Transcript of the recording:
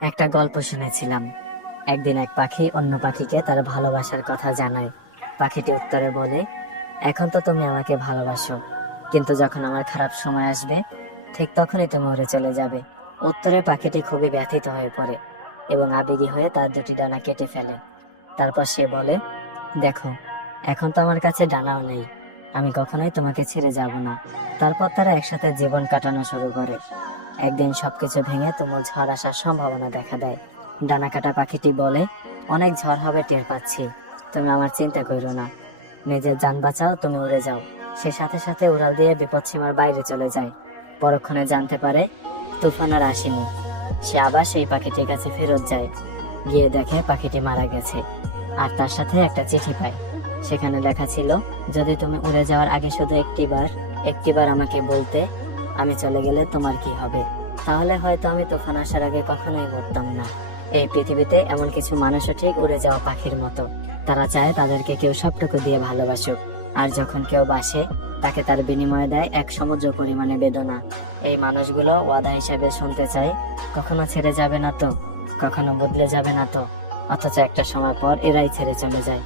একটা গল্প শুনেছিলাম। একদিন এক পাখি অন্য পাখিকে তার ভালোবাসার কথা জানায়। পাখিটি উত্তরে বলে, এখন তো তুমি আমাকে ভালোবাসো, কিন্তু যখন আমার খারাপ সময় আসবে ঠিক তখনই তুমি উড়ে চলে যাবে। উত্তরে পাখিটি খুবই ব্যথিত হয়ে পড়ে এবং আবেগী হয়ে তার দুটি ডানা কেটে ফেলে। তারপর সে বলে, দেখো, এখন তো আমার কাছে ডানাও নেই, আমি কখনোই তোমাকে ছেড়ে যাব না। তারপর তারা একসাথে জীবন কাটানো শুরু করে। একদিন সবকিছু ভেঙে তুমুল ঝড় আসার সম্ভাবনা দেখা দেয়। ডানা কাটা পাখিটি বলে, অনেক ঝড় হবে টের পাচ্ছি, তুমি আমার চিন্তা করো না, নিজের যান বাঁচাও, তুমি উড়ে যাও। সে সাথে সাথে উড়াল দিয়ে বিপদসীমার বাইরে চলে যায়। পরক্ষণে জানতে পারে তুফান আর আসেনি। সে আবার সেই পাখিটির কাছে ফেরত যায়। গিয়ে দেখে পাখিটি মারা গেছে, আর তার সাথে একটা চিঠি পায়। সেখানে লেখা ছিল, যদি তুমি উড়ে যাওয়ার আগে শুধু একটিবার আমাকে বলতে, আমি চলে গেলে তোমার কি হবে, তাহলে হয়তো আমি তুফান আসার আগে কখনোই মরতাম না। এই পৃথিবীতে এমন কিছু মানুষও ঠিক উড়ে যাওয়া পাখির মতো। তারা চায় তাদেরকে কেউ সবটুকু দিয়ে ভালোবাসুক, আর যখন কেউ বাসে তাকে তার বিনিময়ে দেয় এক সমুদ্র পরিমাণে বেদনা। এই মানুষগুলো ওয়াদা হিসেবে শুনতে চায়, কখনো ছেড়ে যাবে না তো, কখনো বদলে যাবে না তো, অথচ একটা সময় পর এরাই ছেড়ে চলে যায়।